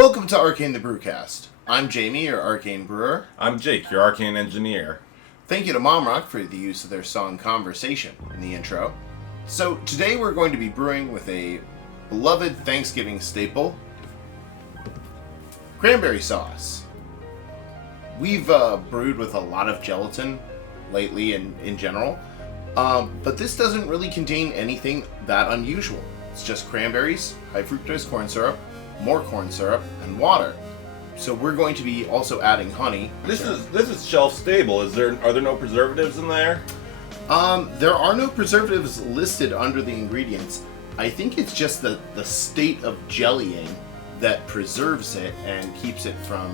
Welcome to Arcane the Brewcast. I'm Jamie, your Arcane Brewer. I'm Jake, your Arcane Engineer. Thank you to Mom Rock for the use of their song Conversation in the intro. So today we're going to be brewing with a beloved Thanksgiving staple, cranberry sauce. We've brewed with a lot of gelatin lately in general, but this doesn't really contain anything that unusual. It's just cranberries, high fructose corn syrup, more corn syrup, and water. So we're going to be also adding honey. This is shelf stable. Are there no preservatives in there? There are no preservatives listed under the ingredients. I think it's just the state of jellying that preserves it and keeps it from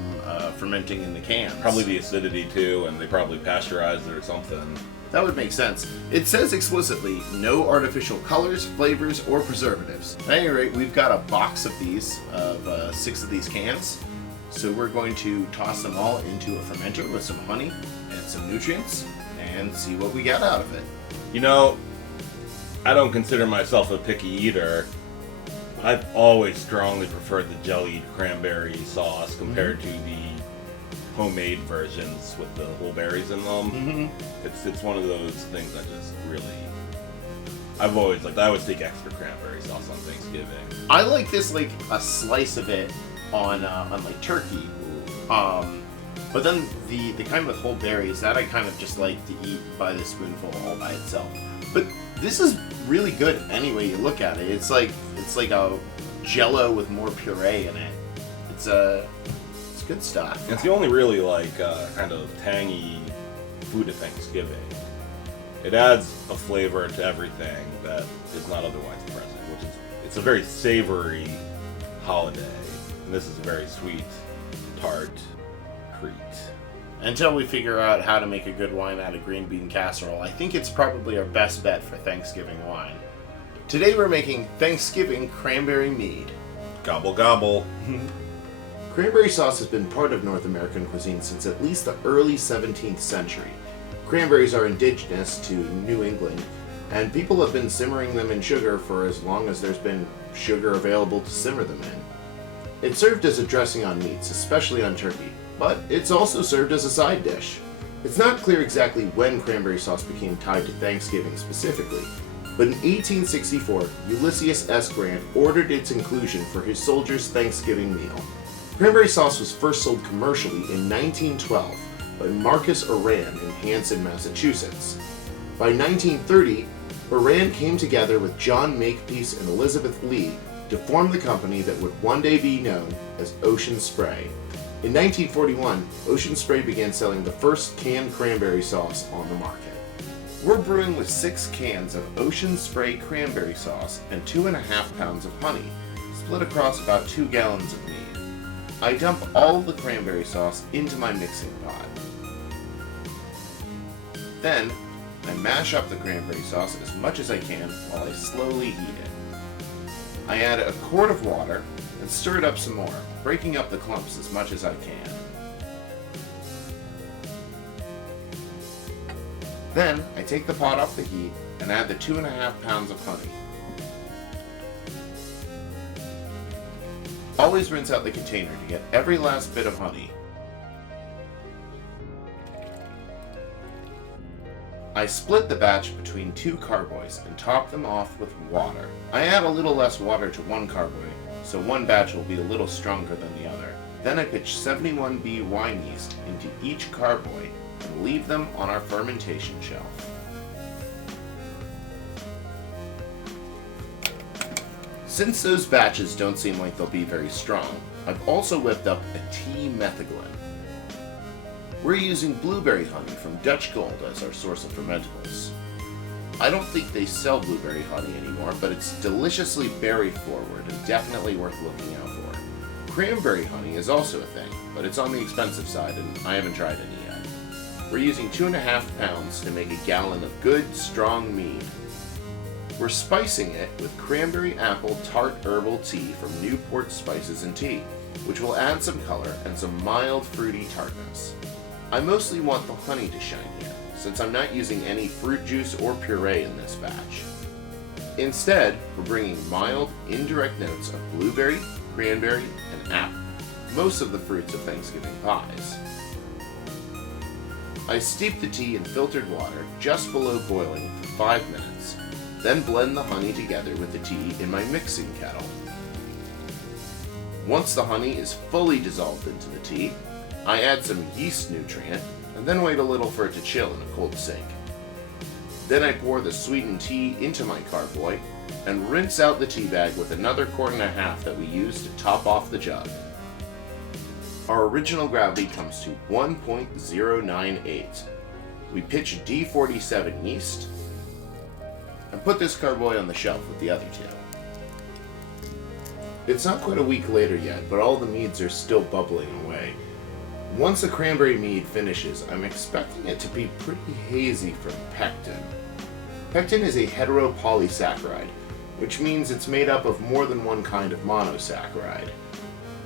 fermenting in the cans. Probably the acidity too, and they probably pasteurized it or something. That would make sense. It says explicitly, no artificial colors, flavors, or preservatives. At any rate, we've got a box of these, of 6 of these cans. So we're going to toss them all into a fermenter with some honey and some nutrients and see what we get out of it. You know, I don't consider myself a picky eater. I've always strongly preferred the jellied cranberry sauce compared to the homemade versions with the whole berries in them. Mm-hmm. It's one of those things I just really... I always take extra cranberry sauce on Thanksgiving. I like this like a slice of it on like turkey. But then the kind with whole berries, that I kind of just like to eat by the spoonful all by itself. But this is really good any way you look at it. It's like a Jello with more puree in it. It's good stuff. It's the only really kind of tangy food at Thanksgiving. It adds a flavor to everything that is not otherwise present, it's a very savory holiday. And this is a very sweet, tart treat. Until we figure out how to make a good wine out of green bean casserole, I think it's probably our best bet for Thanksgiving wine. Today we're making Thanksgiving cranberry mead. Gobble gobble. Cranberry sauce has been part of North American cuisine since at least the early 17th century. Cranberries are indigenous to New England, and people have been simmering them in sugar for as long as there's been sugar available to simmer them in. It served as a dressing on meats, especially on turkey, but it's also served as a side dish. It's not clear exactly when cranberry sauce became tied to Thanksgiving specifically, but in 1864, Ulysses S. Grant ordered its inclusion for his soldiers' Thanksgiving meal. Cranberry sauce was first sold commercially in 1912 by Marcus Oran in Hanson, Massachusetts. By 1930, Oran came together with John Makepeace and Elizabeth Lee to form the company that would one day be known as Ocean Spray. In 1941, Ocean Spray began selling the first canned cranberry sauce on the market. We're brewing with 6 cans of Ocean Spray cranberry sauce and 2.5 pounds of honey, split across about 2 gallons of mead. I dump all the cranberry sauce into my mixing pot. Then, I mash up the cranberry sauce as much as I can while I slowly heat it. I add a quart of water and stir it up some more, breaking up the clumps as much as I can. Then, I take the pot off the heat and add the 2.5 pounds of honey. Always rinse out the container to get every last bit of honey. I split the batch between 2 carboys and top them off with water. I add a little less water to one carboy, so one batch will be a little stronger than the other. Then I pitch 71B wine yeast into each carboy and leave them on our fermentation shelf. Since those batches don't seem like they'll be very strong, I've also whipped up a tea metheglin. We're using blueberry honey from Dutch Gold as our source of fermentables. I don't think they sell blueberry honey anymore, but it's deliciously berry forward and definitely worth looking out for. Cranberry honey is also a thing, but it's on the expensive side and I haven't tried any yet. We're using 2.5 pounds to make a gallon of good, strong mead. We're spicing it with cranberry apple tart herbal tea from Newport Spices and Tea, which will add some color and some mild fruity tartness. I mostly want the honey to shine here, since I'm not using any fruit juice or puree in this batch. Instead, we're bringing mild, indirect notes of blueberry, cranberry, and apple. most of the fruits of Thanksgiving pies. I steep the tea in filtered water just below boiling for 5 minutes, then blend the honey together with the tea in my mixing kettle. Once the honey is fully dissolved into the tea, I add some yeast nutrient and then wait a little for it to chill in a cold sink. Then I pour the sweetened tea into my carboy and rinse out the tea bag with another quart and a half that we use to top off the jug. Our original gravity comes to 1.098. We pitch D47 yeast and put this carboy on the shelf with the other two. It's not quite a week later yet, but all the meads are still bubbling away. Once the cranberry mead finishes, I'm expecting it to be pretty hazy from pectin. Pectin is a heteropolysaccharide, which means it's made up of more than one kind of monosaccharide.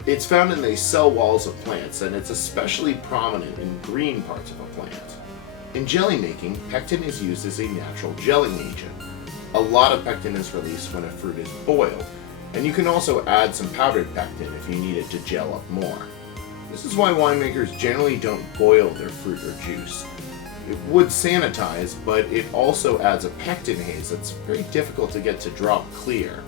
It's found in the cell walls of plants, and it's especially prominent in green parts of a plant. In jelly making, pectin is used as a natural gelling agent. A lot of pectin is released when a fruit is boiled, and you can also add some powdered pectin if you need it to gel up more. This is why winemakers generally don't boil their fruit or juice. It would sanitize, but it also adds a pectin haze that's very difficult to get to drop clear.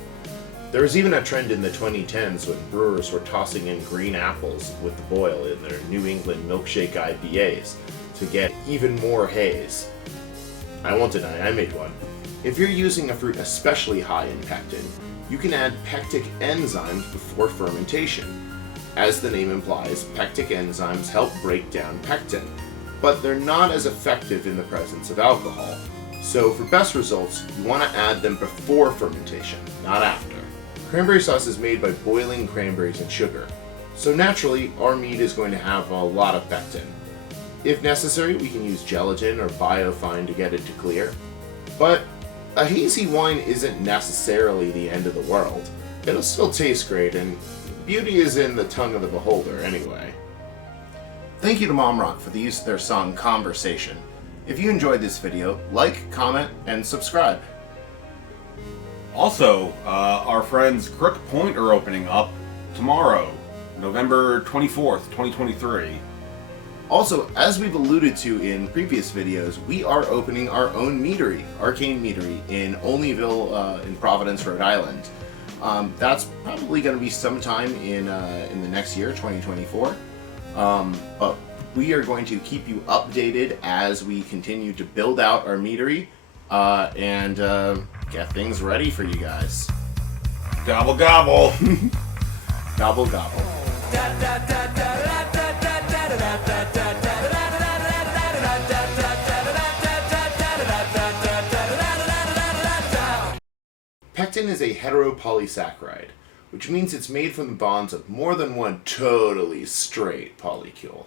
There was even a trend in the 2010s when brewers were tossing in green apples with the boil in their New England milkshake IPAs to get even more haze. I won't deny, I made one. If you're using a fruit especially high in pectin, you can add pectic enzymes before fermentation. As the name implies, pectic enzymes help break down pectin, but they're not as effective in the presence of alcohol. So for best results, you want to add them before fermentation, not after. Cranberry sauce is made by boiling cranberries and sugar, so naturally our mead is going to have a lot of pectin. If necessary, we can use gelatin or biofine to get it to clear, but a hazy wine isn't necessarily the end of the world. It'll still taste great, and beauty is in the tongue of the beholder anyway. Thank you to Mom Rock for the use of their song Conversation. If you enjoyed this video, like, comment, and subscribe. Also, our friends Crook Point are opening up tomorrow, November 24th, 2023. Also, as we've alluded to in previous videos, we are opening our own meadery, Arcane Meadery, in Olneyville, in Providence, Rhode Island. That's probably going to be sometime in the next year, 2024. But we are going to keep you updated as we continue to build out our meadery and get things ready for you guys. Gobble gobble! Gobble gobble. Pectin is a heteropolysaccharide, which means it's made from the bonds of more than one totally straight polycule.